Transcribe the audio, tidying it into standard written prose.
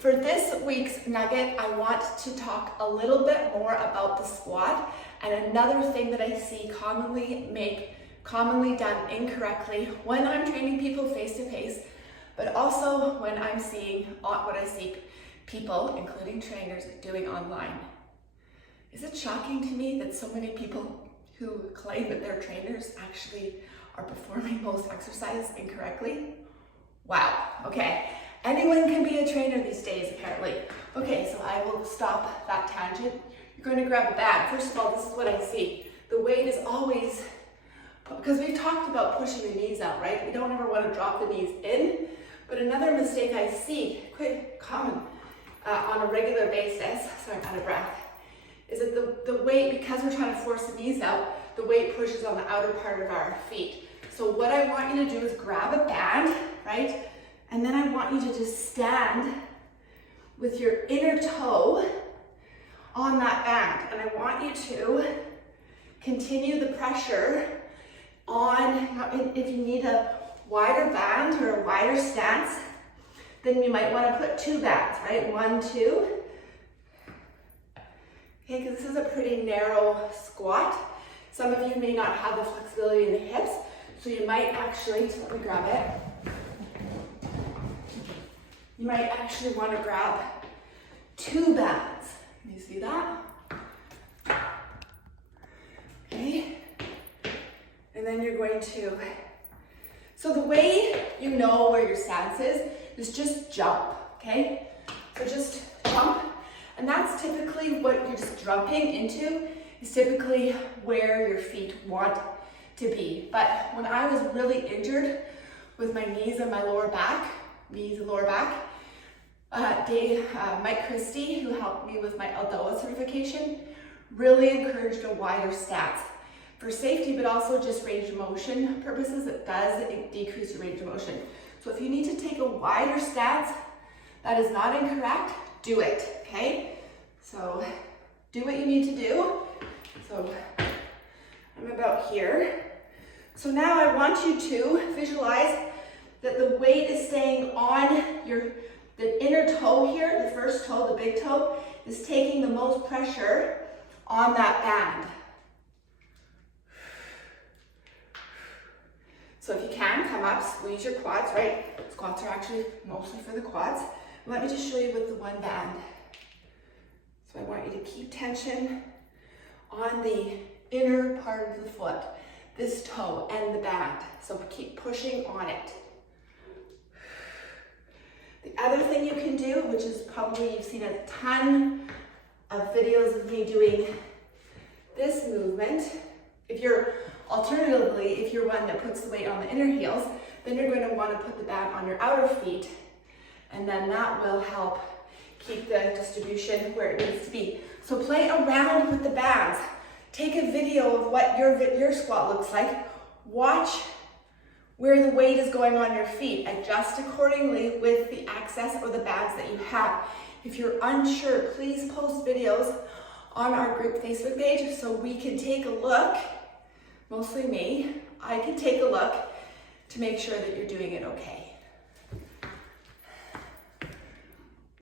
For this week's nugget, I want to talk a little bit more about the squat and another thing that I see commonly done incorrectly when I'm training people face to face, but also when I'm seeing what I see people, including trainers, doing online. Is it shocking to me that so many people who claim that they're trainers actually are performing most exercises incorrectly? Wow, okay. Anyone can be a trainer these days, apparently. Okay, so I will stop that tangent. You're going to grab a bag. First of all, this is what I see. The weight is always, because we've talked about pushing the knees out, right? We don't ever want to drop the knees in. But another mistake I see, quite common on a regular basis, sorry, I'm out of breath, is that the weight, because we're trying to force the knees out, the weight pushes on the outer part of our feet. So what I want you to do is grab a band, right? And then I want you to just stand with your inner toe on that band. And I want you to continue the pressure on, if you need a wider band or a wider stance, then you might want to put two bands, right? 1, 2. Okay, because this is a pretty narrow squat. Some of you may not have the flexibility in the hips, so you might actually, so let me grab it. You might actually want to grab two bands. Can you see that? Okay. And then you're going to, so the way you know where your stance is just jump, okay? So just jump. And that's typically what you're just jumping into, is typically where your feet want to be. But when I was really injured with my knees and my lower back, Mike Christie, who helped me with my Aldoa certification, really encouraged a wider stance for safety, but also just range of motion purposes. It does decrease your range of motion. So if you need to take a wider stance, that is not incorrect, do it, okay? So do what you need to do. So I'm about here. So now I want you to visualize that the weight is staying on the inner toe here, the first toe, the big toe, is taking the most pressure on that band. So if you can, come up, squeeze your quads, right? Squats are actually mostly for the quads. Let me just show you with the one band. So I want you to keep tension on the inner part of the foot, this toe and the band. So keep pushing on it. The other thing you can do, which is probably you've seen a ton of videos of me doing this movement. Alternatively, if you're one that puts the weight on the inner heels, then you're going to want to put the band on your outer feet, and then that will help keep the distribution where it needs to be. So play around with the bands. Take a video of what your squat looks like. Watch where the weight is going on your feet. Adjust accordingly with the access or the bands that you have. If you're unsure, please post videos on our group Facebook page so we can take a look, mostly me, I can take a look to make sure that you're doing it okay.